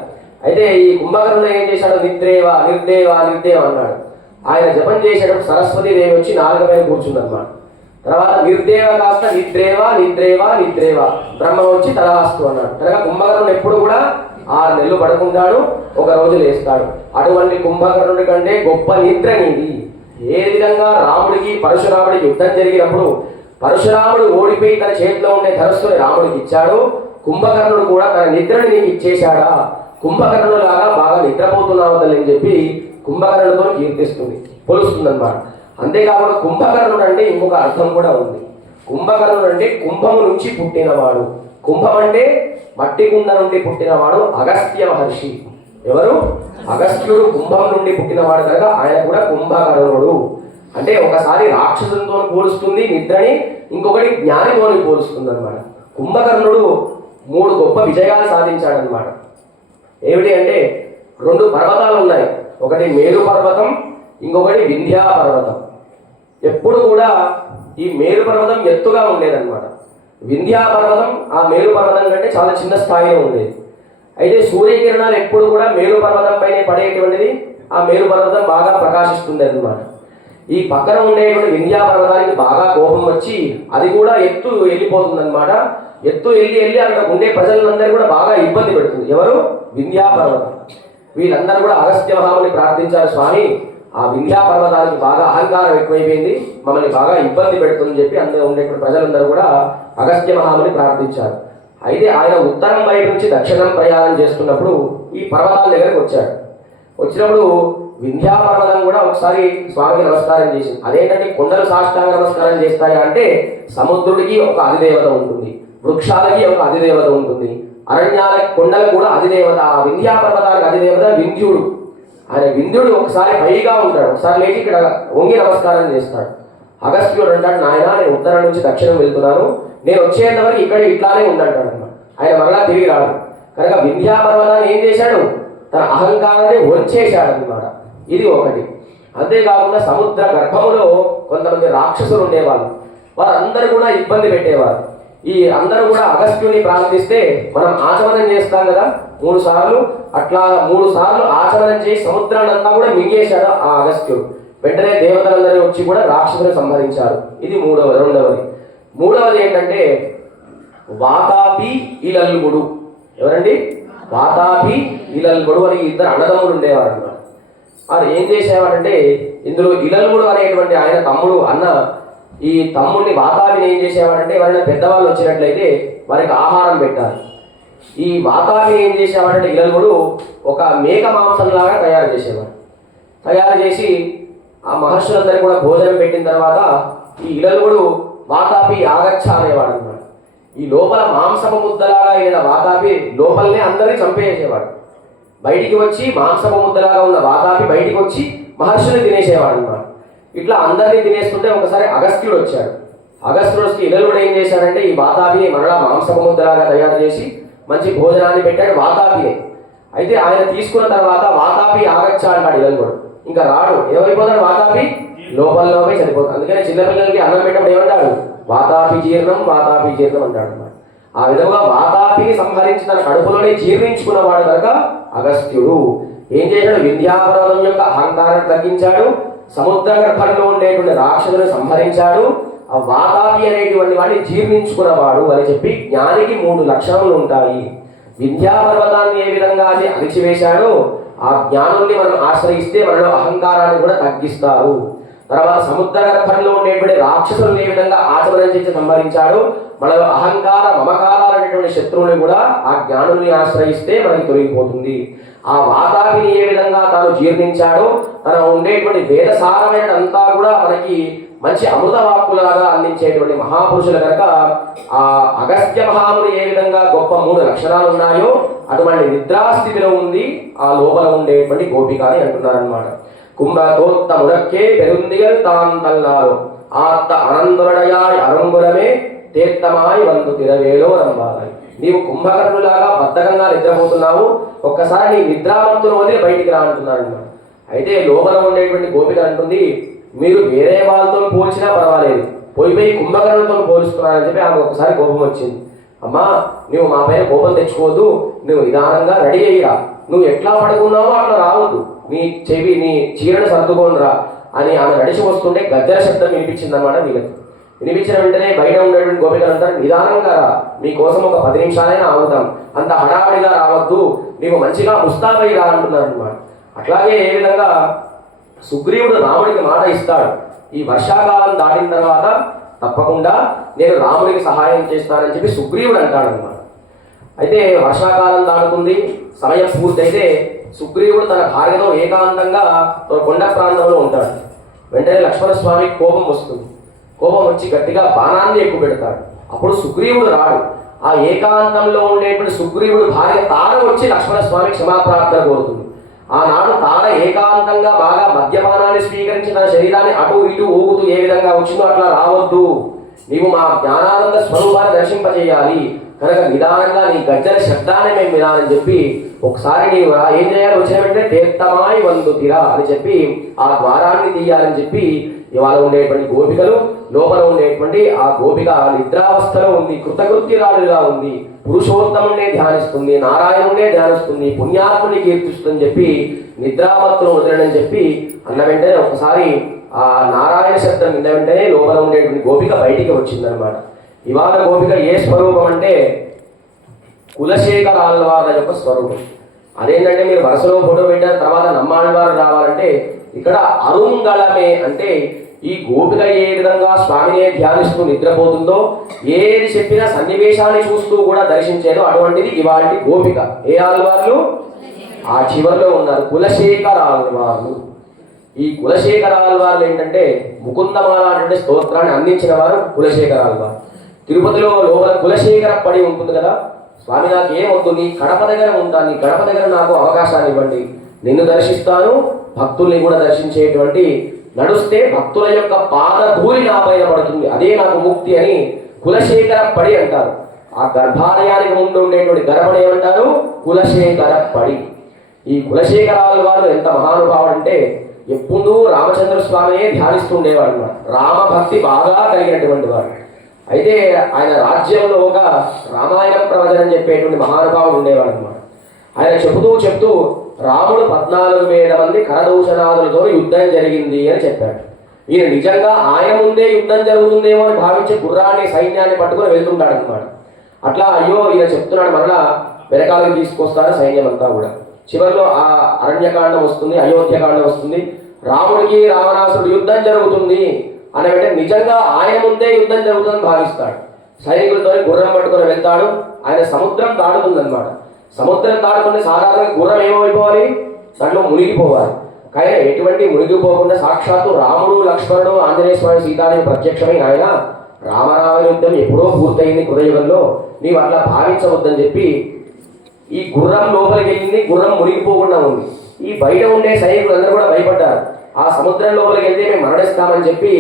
అయితే ఈ కుంభకర్ణుడు ఏం చేశాడు? నిద్రేవ నిర్దేవ నిర్దేవ అన్నాడు. ఆయన జపం చేసేటప్పుడు సరస్వతీదేవి వచ్చి నాలుగు మీద కూర్చుందన్నమాట. తర్వాత నిర్దేవ కాస్త నిద్రేవ నిద్రేవ నిద్రేవ, బ్రహ్మ వచ్చి తలహాస్తు అన్నాడు. కనుక కుంభకర్ణుడు ఎప్పుడు కూడా 6 నెలలు పడుకుంటాడు, ఒక రోజు లేస్తాడు. అటువంటి కుంభకర్ణుడి కంటే గొప్ప నిద్ర నీది. ఏ విధంగా రాముడికి పరశురాముడికి యుద్ధం జరిగినప్పుడు పరశురాముడు ఓడిపోయి తన చేతిలో ఉండే ధనస్సుని రాముడికి ఇచ్చాడు, కుంభకర్ణుడు కూడా తన నిద్రని నీకు ఇచ్చేశాడా, కుంభకర్ణుడు లాగా బాగా నిద్రపోతున్నావు తల్లి అని చెప్పి కుంభకర్ణుడితో కీర్తిస్తుంది, పొలుస్తుంది అన్నమాట. అంతేకాకుండా కుంభకర్ణుడు అంటే ఇంకొక అర్థం కూడా ఉంది. కుంభకర్ణుడు అంటే కుంభము నుంచి పుట్టినవాడు. కుంభం అంటే మట్టి కుండ నుండి పుట్టినవాడు అగస్త్య మహర్షి. ఎవరు? అగస్త్యుడు కుంభం నుండి పుట్టినవాడు కనుక ఆయన కూడా కుంభకర్ణుడు. అంటే ఒకసారి రాక్షసులతో పోలుస్తుంది నిద్రని, ఇంకొకటి జ్ఞానితో పోలుస్తుంది అనమాట. కుంభకర్ణుడు 3 గొప్ప విజయాలు సాధించాడనమాట. ఏమిటి అంటే 2 పర్వతాలు ఉన్నాయి, ఒకటి మేరు పర్వతం, ఇంకొకటి వింధ్యా పర్వతం. ఎప్పుడు కూడా ఈ మేరు పర్వతం ఎత్తుగా ఉండేదన్నమాట. వింధ్యా పర్వతం ఆ మేరు పర్వతం కంటే చాలా చిన్న స్థాయిలో ఉండేది. అయితే సూర్యకిరణాలు ఎప్పుడు కూడా మేరు పర్వతం పైన పడేటువంటిది, ఆ మేరు పర్వతం బాగా ప్రకాశిస్తుంది అన్నమాట. ఈ పక్కన ఉండేటువంటి వింధ్యా పర్వతానికి బాగా కోపం వచ్చి అది కూడా ఎత్తు వెళ్ళిపోతుంది అనమాట. ఎత్తు వెళ్ళి అక్కడ ఉండే ప్రజలందరూ కూడా బాగా ఇబ్బంది పెడుతుంది. ఎవరు? వింధ్యా పర్వతం. వీళ్ళందరూ కూడా అగస్త్య మహాముని ప్రార్థించారు, స్వామి ఆ వింధ్యా పర్వతానికి బాగా అహంకారం ఎక్కువైపోయింది, మమ్మల్ని బాగా ఇబ్బంది పెడుతుందని చెప్పి అందులో ఉండేటువంటి ప్రజలందరూ కూడా అగస్త్య మహాముని ప్రార్థించారు. అయితే ఆయన ఉత్తరం వైపు నుంచి దక్షిణం ప్రయాణం చేస్తున్నప్పుడు ఈ పర్వతాల దగ్గరికి వచ్చాడు. వచ్చినప్పుడు వింధ్యా పర్వతం కూడా ఒకసారి స్వామికి నమస్కారం చేసింది. అదేంటంటే కొండలు సాష్టాంగ నమస్కారం చేస్తాయి అంటే సముద్రుడికి ఒక అధిదేవత ఉంటుంది, వృక్షాలకి ఒక అధిదేవత ఉంటుంది, అరణ్యాల కొండలకు కూడా అధిదేవత. ఆ వింధ్యా పర్వతానికి అధిదేవత వింధ్యుడు. ఆయన వింధ్యుడు ఒకసారి పైగా ఉంటాడు, ఒకసారి లేచి ఇక్కడ వంగి నమస్కారం చేస్తాడు. అగస్త్యుడు అంటాడు, నాయన నేను ఉత్తరం నుంచి దక్షిణం వెళ్తున్నాను, నేను వచ్చేంత వరకు ఇక్కడ ఇట్లానే ఉండంటాడు అనమాట. ఆయన మరలా తిరిగి రాడు. కనుక వింధ్యా పర్వతాన్ని ఏం చేశాడు? తన అహంకారాన్ని వంచేశాడు అనమాట. ఇది ఒకటి. అంతేకాకుండా సముద్ర గర్భములో కొంతమంది రాక్షసులు ఉండేవాళ్ళు, వారందరూ కూడా ఇబ్బంది పెట్టేవారు. ఈ అందరూ కూడా అగస్త్యుని ప్రార్థిస్తే మనం ఆచమనం చేస్తాం కదా 3 సార్లు, అట్లా 3 సార్లు ఆచమనం చేసి సముద్రాన్ని అంతా కూడా మింగేశాడు ఆ అగస్త్యుడు. వెంటనే దేవతలందరూ వచ్చి కూడా రాక్షసుని సంహరించారు. ఇది రెండవది. మూడవది ఏంటంటే వాతాపి ఇలల్గుడు. ఎవరండి? వాతాపి ఇలల్గుడు అని 2 అన్నదమ్ములు ఉండేవారు అన్నమాట. వారు ఏం చేసేవారంటే, ఇందులో ఇలల్గుడు అనేటువంటి ఆయన తమ్ముడు అన్న, ఈ తమ్ముడిని వాతాపిని ఏం చేసేవాడంటే, ఎవరైనా పెద్దవాళ్ళు వచ్చినట్లయితే వారికి ఆహారం పెట్టాలి. ఈ వాతాపిని ఏం చేసేవాడంటే ఇలల్గుడు ఒక మేక మాంసంలాగా తయారు చేసేవాడు. తయారు చేసి ఆ మహర్షులందరికీ కూడా భోజనం పెట్టిన తర్వాత ఈ ఇలల్గుడు వాతాపి ఆగచ్చ అనేవాడు అన్నమాట. ఈ లోపల మాంసపు ముద్దలాగా అయిన వాతాపి లోపలనే అందరినీ చంపేసేవాడు. బయటికి వచ్చి మాంసపు ముద్దలాగా ఉన్న వాతాపి బయటికి వచ్చి మహర్షుని తినేసేవాడు అన్నమాట. ఇట్లా అందరినీ తినేస్తుంటే ఒకసారి అగస్త్యుడు వచ్చాడు. అగస్త్యుడు వస్తే ఇలల్గుడు ఏం చేశాడంటే ఈ వాతాపిని మరలా మాంసపు ముద్దలాగా తయారు చేసి మంచి భోజనాన్ని పెట్టాడు వాతాపిని. అయితే ఆయన తీసుకున్న తర్వాత వాతాపి ఆగచ్చ అంటాడు ఇలల్గుడు. ఇంకా రాడు, ఏమైపోతాడు వాతాపి? లోపలలోనే చనిపోతాడు. అందుకని చిన్నపిల్లలకి అన్నం పెట్టినప్పుడు ఏమంటాడు? వాతాపి జీర్ణం అంటాడు అన్నమాట. ఆ విధంగా వాతాపిని సంహరించి తన కడుపులోనే జీర్ణించుకున్నవాడు కనుక అగస్త్యుడు ఏం చేశాడు? వింధ్యాపర్వతం యొక్క అహంకారాన్ని తగ్గించాడు, సముద్ర గర్భంలో ఉండేటువంటి రాక్షసుని సంహరించాడు, ఆ వాతాపి అనేటువంటి వాడిని జీర్ణించుకున్నవాడు అని చెప్పి జ్ఞానికి 3 లక్షణములు ఉంటాయి. వింధ్యాపర్వతాన్ని ఏ విధంగా అది అణిచివేశాడో ఆ జ్ఞానుల్ని మనం ఆశ్రయిస్తే మనలో అహంకారాన్ని కూడా తగ్గిస్తారు. తర్వాత సముద్ర గర్భంలో ఉండేటువంటి రాక్షసులను ఏ విధంగా ఆచమనం చేసి సంహరించాడో మనలో అహంకార మమకారాలు అనేటువంటి శత్రువుని కూడా ఆ జ్ఞానుల్ని ఆశ్రయిస్తే మనకి తొలగిపోతుంది. ఆ వాతాపిని ఏ విధంగా తాను జీర్ణించాడో తన ఉండేటువంటి వేదసారమైన అంతా కూడా మనకి మంచి అమృత వాక్కులాగా అందించేటువంటి మహాపురుషులు కనుక ఆ అగస్త్య మహాముని ఏ విధంగా గొప్ప 3 లక్షణాలు ఉన్నాయో అటువంటి నిద్రాస్థితిలో ఉంది ఆ లోపల ఉండేటువంటి గోపిక అని అంటున్నారన్నమాట. కుంభతోత్త ముడక్కే పెరుందిగల్ తాన్ తల్లారు ఆత్త అనందరడయాయ్ అరంగులమే తేత్తమాయి వందు తిరవేలో రంబాలి. నీవు కుంభకర్ణులాగా బద్ధకంగా నిద్రపోతున్నావు, ఒక్కసారి నీ నిద్రావంతులు వదిలి బయటికి రా అంటున్నారన్నమాట. అయితే లోపల ఉండేటువంటి గోపిక అంటుంది, మీరు వేరే వాళ్ళతో పోల్చినా పర్వాలేదు, పోయి కుంభకర్ణులతో పోలుస్తున్నారని చెప్పి ఆమె ఒకసారి కోపం వచ్చింది. అమ్మా, నువ్వు మా పైన కోపం తెచ్చుకోవద్దు, నువ్వు నిదానంగా రెడీ అయ్యిరా, నువ్వు ఎట్లా పడుకున్నావో అట్లా రావద్దు, నీ చీరను సర్దుకోని రా అని ఆమె నడిచి వస్తుంటే గజ్జల శబ్దం వినిపించింది అన్నమాట. వీళ్ళకి వినిపించిన వెంటనే బయట ఉండేటువంటి గోపికలు అంటారు, నిదానంగా రా, మీకోసం ఒక 10 నిమిషాలైనా ఆగుతాం, అంత హడావిడిగా రావద్దు, నీవు మంచిగా ముస్తాబై రా అంటున్నారు అన్నమాట. అట్లాగే ఏ విధంగా సుగ్రీవుడు రాముడికి మాట ఇస్తాడు, ఈ వర్షాకాలం దాటిన తర్వాత తప్పకుండా నేను రాముడికి సహాయం చేస్తానని చెప్పి సుగ్రీవుడు అంటాడు అన్నమాట. అయితే వర్షాకాలం దాటుతుంది, సమయం పూర్తయితే సుగ్రీవుడు తన భార్యతో ఏకాంతంగా కొండ ప్రాంతంలో ఉంటాడు. వెంటనే లక్ష్మణస్వామికి కోపం వస్తుంది. కోపం వచ్చి గట్టిగా బాణాన్ని ఎక్కువ పెడతాడు. అప్పుడు సుగ్రీవుడు రాడు. ఆ ఏకాంతంలో ఉండేటువంటి సుగ్రీవుడు భార్య తార వచ్చి లక్ష్మణస్వామికి క్షమాప్రార్థన కోరుతుంది. ఆనాడు తార ఏకాంతంగా బాగా మద్యపానాన్ని స్వీకరించి తన శరీరాన్ని అటు ఇటు ఊగుతూ ఏ విధంగా వచ్చిందో అట్లా రావద్దు, నీవు మా జ్ఞానానంద స్వరూపాన్ని దర్శింపజేయాలి కనుక నిదానంగా నీ గజ్జల శబ్దాన్ని మేము వినాలని చెప్పి ఒకసారి నీవు ఏం చేయాలి, వచ్చిన వెంటనే తీర్థమాయి వందు తిరా అని చెప్పి ఆ ద్వారాన్ని తీయాలని చెప్పి ఇవాళ ఉండేటువంటి గోపికలు లోపల ఉండేటువంటి ఆ గోపిక నిద్రావస్థలో ఉంది, కృతకృత్యురాలుగా ఉంది, పురుషోత్తమునే ధ్యానిస్తుంది, నారాయణునే ధ్యానిస్తుంది, పుణ్యాత్ముని కీర్తిస్తుందని చెప్పి నిద్రావస్థలో వదిలేనని చెప్పి అన్న వెంటనే ఒకసారి ఆ నారాయణ శబ్దం విన్న వెంటనే లోపల ఉండేటువంటి గోపిక బయటికి వచ్చిందనమాట. ఇవాళ గోపిక ఏ స్వరూపం అంటే కులశేఖర ఆళ్వార్ల యొక్క స్వరూపం. అదేంటంటే మీరు వరుసలో ఫోటో పెట్టిన తర్వాత నమ్మాళ్వారు రావాలంటే ఇక్కడ అరుంగళమే అంటే ఈ గోపిక ఏ విధంగా స్వామినే ధ్యానిస్తూ నిద్రపోతుందో, ఏది చెప్పినా సన్నివేశాన్ని చూస్తూ కూడా దర్శించేదో అటువంటిది ఇవాళ గోపిక. ఏ ఆళ్వార్లు? ఆ చివరిలో ఉన్నారు కులశేఖర ఆళ్వార్లు. ఈ కులశేఖర ఆళ్వార్లు ఏంటంటే ముకుందమాల అంటే స్తోత్రాన్ని అందించిన వారు కులశేఖర ఆళ్వారు. తిరుపతిలో లోపల కులశేఖర పడి ఉంటుంది కదా, స్వామి నాకు ఏమొద్దు, నీ కడప దగ్గర ఉంటాను, నీ కడప దగ్గర నాకు అవకాశాన్ని ఇవ్వండి, నిన్ను దర్శిస్తాను, భక్తుల్ని కూడా దర్శించేటువంటి నడుస్తే భక్తుల యొక్క పాదధూళి నా పైన పడుతుంది, అదే నాకు ముక్తి అని కులశేఖర పడి అంటారు. ఆ గర్భాలయానికి ముందు ఉండేటువంటి గర్భణ ఏమంటారు? కులశేఖర పడి. ఈ కులశేఖరాల వారు ఎంత మహానుభావుడు అంటే ఎప్పుడూ రామచంద్ర స్వామినే ధ్యానిస్తుండేవాడు అనమాట. రామభక్తి బాగా కలిగినటువంటి వాడు. అయితే ఆయన రాజ్యంలో ఒక రామాయణ ప్రవచనం చెప్పేటువంటి మహానుభావుడు ఉండేవాడు అనమాట. ఆయన చెప్తూ రాముడు 14,000 మంది కరదూషణాదులతో యుద్ధం జరిగింది అని చెప్పాడు. ఈయన నిజంగా ఆయన ముందే యుద్ధం జరుగుతుందేమో అని భావించి గుర్రాన్ని సైన్యాన్ని పట్టుకొని వెళ్తుంటాడు అనమాట. అట్లా అయ్యో ఈయన చెప్తున్నాడు, మరలా వెనకాలకు తీసుకొస్తాడు సైన్యం అంతా కూడా. చివరిలో ఆ అరణ్యకాండం వస్తుంది, అయోధ్యకాండం వస్తుంది. రాముడికి రావణాసురుడు యుద్ధం జరుగుతుంది అని అంటే నిజంగా ఆయన ముందే యుద్ధం జరుగుతుందని భావిస్తాడు. సైనికులతో గుర్రం పట్టుకొని వెళ్తాడు. ఆయన సముద్రం దాటుతుందన్నమాట. సముద్రం దాటుకుంటే సాధారణంగా గుర్రం ఏమైపోవాలి, దాంట్లో మునిగిపోవాలి. కానీ ఎటువంటి మునిగిపోకుండా సాక్షాత్తు రాముడు, లక్ష్మణుడు, ఆంజనేయ స్వామి, సీతాదేవి ప్రత్యక్షమైన ఆయన రామరావణ యుద్ధం ఎప్పుడో పూర్తయింది కృతయుగంలో, నీవు అట్లా భావించవద్దని చెప్పి ఈ గుర్రం లోపలికి వెళ్ళింది. గుర్రం మునిగిపోకుండా ఉంది. ఈ బయట ఉండే సైనికులందరూ కూడా భయపడ్డారు. ఆ సముద్రం లోపలికి వెళ్తే మేము మరణిస్తామని చెప్పి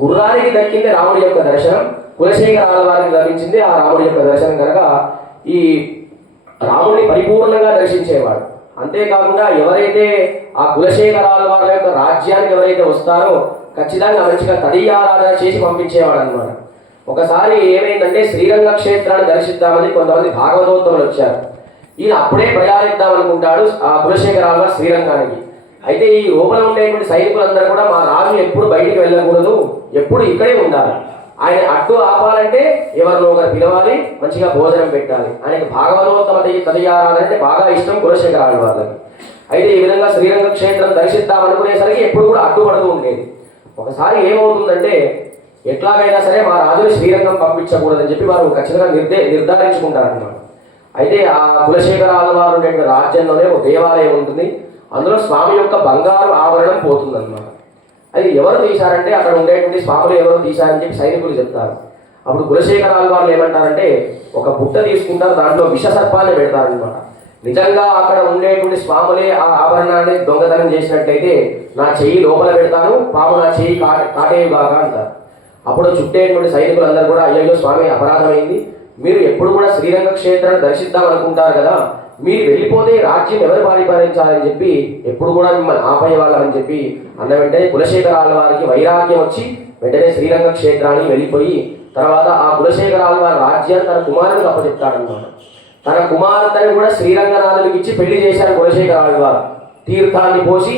గుర్రానికి దక్కింది రాముడి యొక్క దర్శనం. కులశేఖర ఆళ్వారికి లభించింది ఆ రాముడి యొక్క దర్శనం. కనుక ఈ రాముడిని పరిపూర్ణంగా దర్శించేవాడు. అంతేకాకుండా ఎవరైతే ఆ కులశేఖర ఆళ్వార్ల యొక్క రాజ్యానికి ఎవరైతే వస్తారో ఖచ్చితంగా మంచిగా తదీయారాధన చేసి పంపించేవాడు అనమాట. ఒకసారి ఏమైందంటే శ్రీరంగ క్షేత్రాన్ని దర్శిద్దామని కొంతమంది భాగవతోత్తములు వచ్చారు. ఈయన అప్పుడే ప్రయాణిద్దాం అనుకుంటాడు ఆ కులశేఖర ఆళ్వార్ శ్రీరంగానికి. అయితే ఈ లోపల ఉండేటువంటి సైనికులందరూ కూడా మా రాజు ఎప్పుడు బయటికి వెళ్ళకూడదు, ఎప్పుడు ఇక్కడే ఉండాలి, ఆయన అడ్డు ఆపాలంటే ఎవరినో ఒకరు పిలవాలి, మంచిగా భోజనం పెట్టాలి. ఆయనకి భాగవతోత్తమ తదీయారాధన అంటే బాగా ఇష్టం కులశేఖర ఆళ్వార్లకి. అయితే ఈ విధంగా శ్రీరంగ క్షేత్రం దర్శిద్దాం అనుకునేసరికి ఎప్పుడు కూడా అడ్డుపడుతూ ఉండేది. ఒకసారి ఏమవుతుందంటే ఎట్లాగైనా సరే మా రాజుని శ్రీరంగం పంపించకూడదని చెప్పి వారు ఖచ్చితంగా నిర్ధారించుకుంటారన్నమాట. అయితే ఆ కులశేఖర ఆళ్వారు ఉండేటువంటి రాజ్యంలోనే ఒక దేవాలయం ఉంటుంది. అందులో స్వామి యొక్క బంగారు ఆభరణం పోతుందన్నమాట. అది ఎవరు తీశారంటే అక్కడ ఉండేటువంటి స్వాములు ఎవరు తీశారని చెప్పి సైనికులు చెప్తారు. అప్పుడు కులశేఖర ఆళ్వార్లు ఏమంటారంటే ఒక బుట్ట తీసుకుంటారు, దాంట్లో విషసర్పాన్ని పెడతారనమాట. నిజంగా అక్కడ ఉండేటువంటి స్వాములే ఆ ఆభరణాన్ని దొంగతనం చేసినట్టయితే నా చెయ్యి లోపల పెడతాను, పాము నా చెయ్యి కాటేయుగాక అంటారు. అప్పుడు చుట్టేటువంటి సైనికులందరూ కూడా అయ్యో స్వామి అపరాధమైంది, మీరు ఎప్పుడు కూడా శ్రీరంగ క్షేత్రాన్ని దర్శిద్దాం అనుకుంటారు కదా, మీరు వెళ్ళిపోతే రాజ్యం ఎవరు పరిపాలించాలని చెప్పి ఎప్పుడు కూడా మిమ్మల్ని ఆపేయవాళ్ళని చెప్పి అన్న వెంటనే కులశేఖర ఆళ్వారికి వైరాగ్యం వచ్చి వెంటనే శ్రీరంగ క్షేత్రానికి వెళ్ళిపోయి తర్వాత ఆ కులశేఖర ఆళ్వారి రాజ్యాన్ని తన కుమారుడికి అప్పచెప్తాడన్నమాట. తన కుమార్తెని కూడా శ్రీరంగనాథుడికి ఇచ్చి పెళ్లి చేశారు కులశేఖర ఆళ్వారు. తీర్థాన్ని పోసి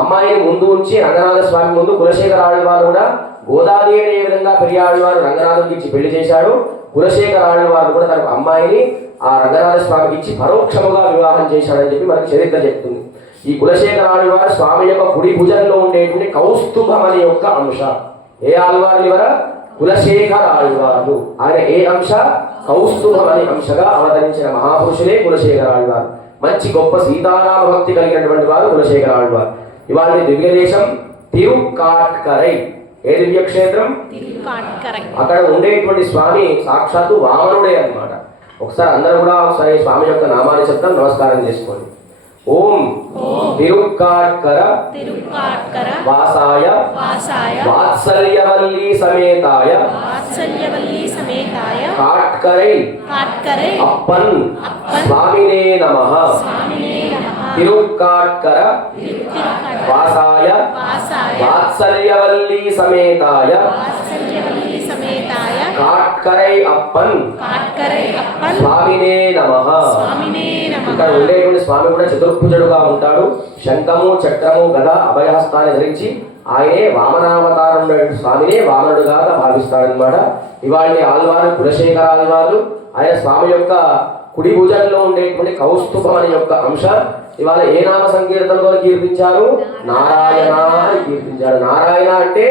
అమ్మాయిని ముందు ఉంచి రంగనాథ స్వామి ముందు కులశేఖర ఆళ్వారు కూడా గోదాదేవిని ఏ విధంగా పెరియాళ్వారు రంగనాథుడికి ఇచ్చి పెళ్లి చేశాడు, కులశేఖర ఆళ్వారు కూడా తన అమ్మాయిని ఆ రంగనాథ స్వామికి ఇచ్చి పరోక్షముగా వివాహం చేశాడని చెప్పి మనకు చరిత్ర చెప్తుంది. ఈ కులశేఖర ఆళ్వారు స్వామి యొక్క కుడి భుజంలో ఉండేటువంటి కౌస్తుభం అనే యొక్క అంశ. ఏ ఆళ్వారు ఇవర? కులశేఖర ఆళ్వారు. ఆయన ఏ అంశ? కౌస్తుభం అనే అంశగా అవతరించిన మహాపురుషులే కులశేఖర ఆళ్వారు. మంచి గొప్ప సీతారామ భక్తి కలిగినటువంటి వారు కులశేఖర ఆళ్వారు. ఇవాళ దివ్య దేశం తిరుక్కాట్కరై. ఏ దివ్య క్షేత్రం? అక్కడ ఉండేటువంటి స్వామి సాక్షాత్తు వామనుడే అన్నమాట. ఒకసారి అందరూ కూడా ఒకసారి స్వామి యొక్క నామాన్ని చెప్తాం, నమస్కారం చేసుకోండి. ఓం తిరుక్కాట్కర వాసాయ వాత్సల్యవల్లి సమేతాయ కాట్కరై అప్పన్ స్వామినే నమః. తిరుక్కాట్కర వాసాయ వాత్సల్యవల్లి సమేతాయ కాట్కరై అప్పన్ స్వామినే నమః. ఇక్కడ ఉండేటువంటి స్వామి కూడా చతుర్భుజుడుగా ఉంటాడు. శంఖము, చక్రము, గద, అభయహస్తాన్ని ధరించి ఆయనే వామనావతారం స్వామినే వామనుడుగా భావిస్తాడనమాట. ఇవాళ ఆళ్వారు కులశేఖర ఆళ్వారు ఆయన స్వామి యొక్క కుడి భుజంలో ఉండేటువంటి కౌస్తుభం అనే యొక్క అంశ ఇవాళ ఏ నామ సంకీర్తనలో కీర్తించారు? నారాయణ అని కీర్తించారు. నారాయణ అంటే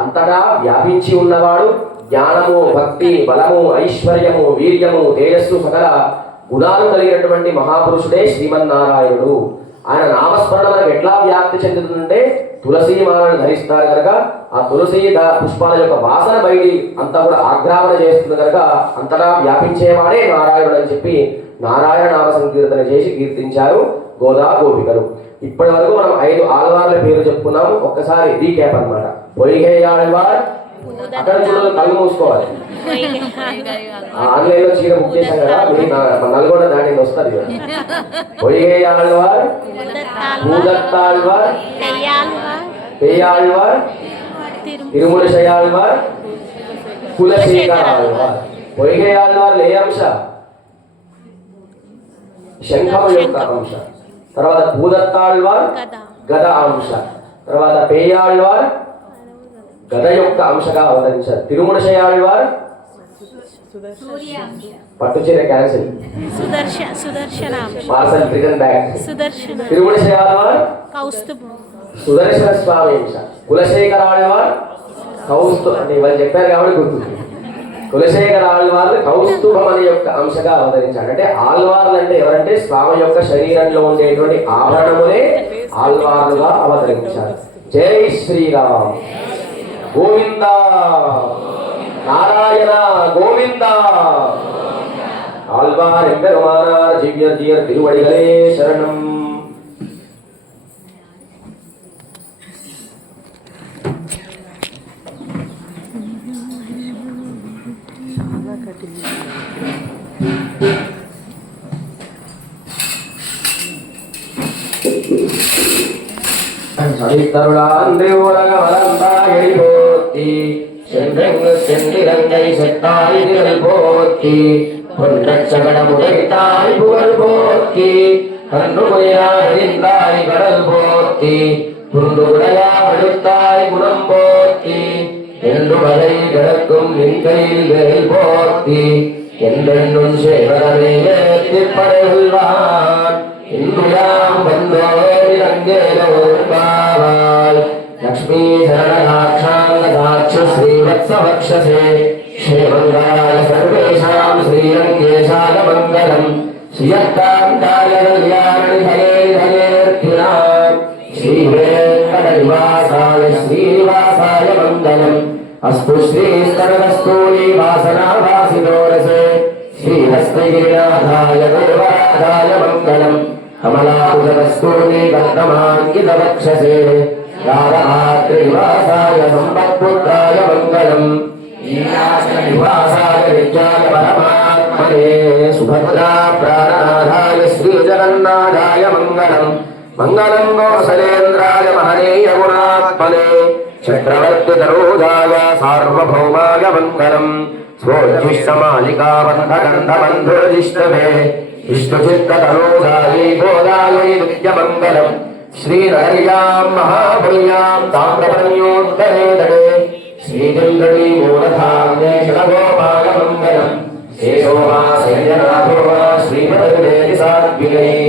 అంతటా వ్యాపించి ఉన్నవాడు. జ్ఞానము, భక్తి, బలము, ఐశ్వర్యము, వీర్యము, తేజస్సు సకల గుణాలు కలిగినటువంటి మహాపురుషుడే శ్రీమన్నారాయణుడు. ఆయన నామస్మరణ మనకు ఎట్లా వ్యాప్తి చెందుతుందంటే తులసీమాలను ధరిస్తారు కనుక ఆ తులసీ పుష్పాల యొక్క వాసన బయటి అంతా కూడా ఆగ్రామణ చేస్తుంది కనుక అంతటా వ్యాపించేవాడే నారాయణుడు అని చెప్పి నారాయణ నామ సంకీర్తన చేసి కీర్తించారు గోదా గోపికలు. ఇప్పటి వరకు మనం 5 ఆళ్వార్ల పేరు చెప్పుకున్నాము. ఒక్కసారి రీక్యాప్ అన్నమాట. పొయ్గే ఆళ్వార్, అక్కడ చూడాలి, కళ్ళు మూసుకోవాలి. ఆన్లైన్ లో చీర బుక్ చేశాం కదా, నల్గొండ దాటింది వస్తుంది. పొయ్గే ఆళ్వార్, భూదత్తాళ్వార్, పేయాళ్వార్, తిరుమలశయాళ్వార్, కులశేఖర ఆళ్వార్. పొయ్గే ఆళ్వార్లు ఏ అంశ? శంఖం యొక్క అంశ. తర్వాత భూదత్తాళ్వార్ గద అంశ. తర్వాత పేయాళ్వార్ గద యొక్క అంశగా అవతరించారు. తిరుమలశయాళ్వార్ పట్టుచీర క్యాన్సిల్, పార్సల్ రిటర్న్ బ్యాక్. తిరుమలశయాళ్వార్ సుదర్శన స్వామి అంశ. కులశేఖర ఆళ్వార్ కౌస్తు అంటే ఇవాళ చెప్పారు కాబట్టి గుర్తుంది. కులశేఖర ఆళ్వార్లు కౌస్తుభం అనే యొక్క అంశగా అవతరించాడు. అంటే ఆళ్వార్లు అంటే ఎవరంటే స్వామి యొక్క శరీరంలో ఉండేటువంటి ఆభరణములే ఆళ్వార్లుగా అవతరించారు. జై శ్రీరామ్. గోవింద నారాయణ గోవింద. ఆళ్వార్ ఎంపెరుమానార్ దివ్య తిరువడిகளே శరణం. போத்தி சென்றெங்கு சென்றிரங்கை செத்தாய் திரள் போத்தி பொன்றச்சகடமுடைத்தாய் புகழ் போத்தி கன்றுமுறையாய் கடல் போத்தி குன்றுடையா எடுத்தாய் குணம் போத்தி என்று வரை கிடக்கும் நின்கையில் வேல் போத்தி என்றென்னும் சேவரமே ஏற்றிப்படைவான் இன்றுயாம் வந்தோரிரங்கேலோர்பாவாய் லக்ஷ்மீ சரணாட்சாங்கதாட்ச ஸ்ரீவத்சவக்ஷசே ஸ்ரீமங்காய சர்வேஷாம் ஸ்ரீரங்கேஷாய மங்களம் ஸ்ரீயக்காந்தாய கல்யாணி ஹரே ஹரேர்த்தினாம் ஸ்ரீவேங்கடநிவாசாய ஸ்ரீனிவாசாய மங்களம் அஸ்து ஸ்ரீஸ்தரஸ்தூலி வாசனாவாசிதோரசே श्रीहस्तगिरिनाथाय देवराजाय मङ्गलम् कमलाकुशरस्तूली गन्धमाङ्कितवक्षसे राधात्रिनिवासाय सम्पत्पुत्राय मङ्गलम् नीलाचलनिवासाय नित्याय परमात्मने सुभद्रा प्राणनाथाय श्रीजगन्नाथाय मङ्गलम् मङ्गलम् कौसलेन्द्राय महनीय गुणात्मने चक्रवर्तितनूजाय सार्वभौमाय मङ्गलम् स्वोज्जिष्टमालिकाबन्धगन्धबन्धुर्जिष्टमे विष्णुचित्ततनूजायै गोदायै नित्यमङ्गलम् श्रीनगर्यां महाबल्यां ताम्रपर्योत्तरे तटे श्रीचन्द्रणी मूलधाम्ये षडगोपाय मङ्गलम् शेषोमासेयनाथो वा श्रीमद्वेदि सात्विकैः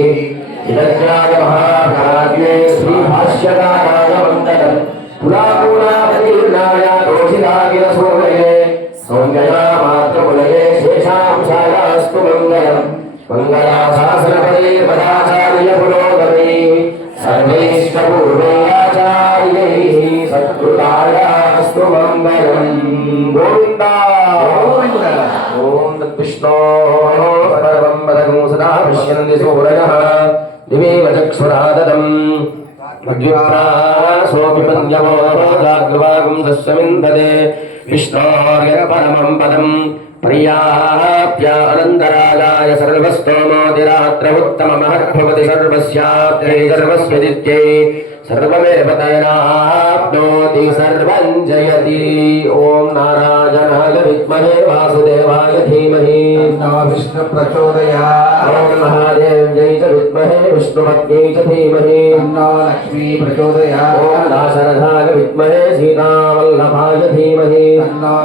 विदज्याय महाभाग्ये श्रीभाष्यकाराय मङ्गलम् पुरापूर्णावतीर्णाय दोषितागिरसूरये सौम्यया मातृकुलये शेषांशायास्तु मङ्गलम् मङ्गलाशासनपदे पदाचार्यपुरोगमैः सर्वैष्टपूर्वैराचार्यैः सत्कृतायास्तु मङ्गलम् गोविन्द गोविन्द ॐ तद्विष्णोः परमं पदं सदा पश्यन्ति सूरयः दिवेव चक्षुराददम् मद्विप्रासोऽपि पद्यवो जाग्रवागं तस्मिन्धते विष्णोर्य परमं पदं पर्याप्यानन्दराजाय सर्वस्तोमोदिरात्र उत्तममहद्भवति सर्वस्यात्रै सर्वस्वदित्यै सर्वमेव तैराप्नोति सर्वं जयति ॐ नारायणाय विद्महे वासुदेवाय धीमहि तन्नो विष्णुः प्रचोदयात् ॐ महादेव्यै च विद्महे विष्णुपत्न्यै च धीमहि तन्नो लक्ष्मी प्रचोदयात् ॐ दाशरथाय विद्महे सीतावल्लभाय धीमहि तन्नो